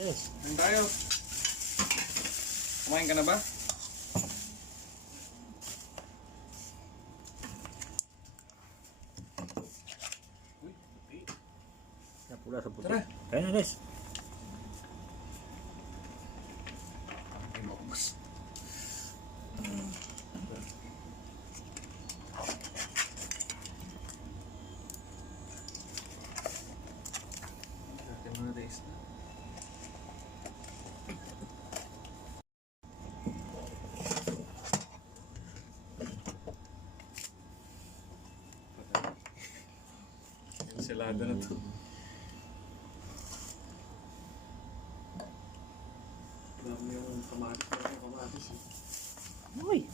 Yes. Kain tayo. Kumain ka na ba? Uy, puti. Napula sa puti. Tara. Kaya na, guys. Hindi maubos. Natin mga days na. Ensalada na to. Dami yung kamatis eh. Uy!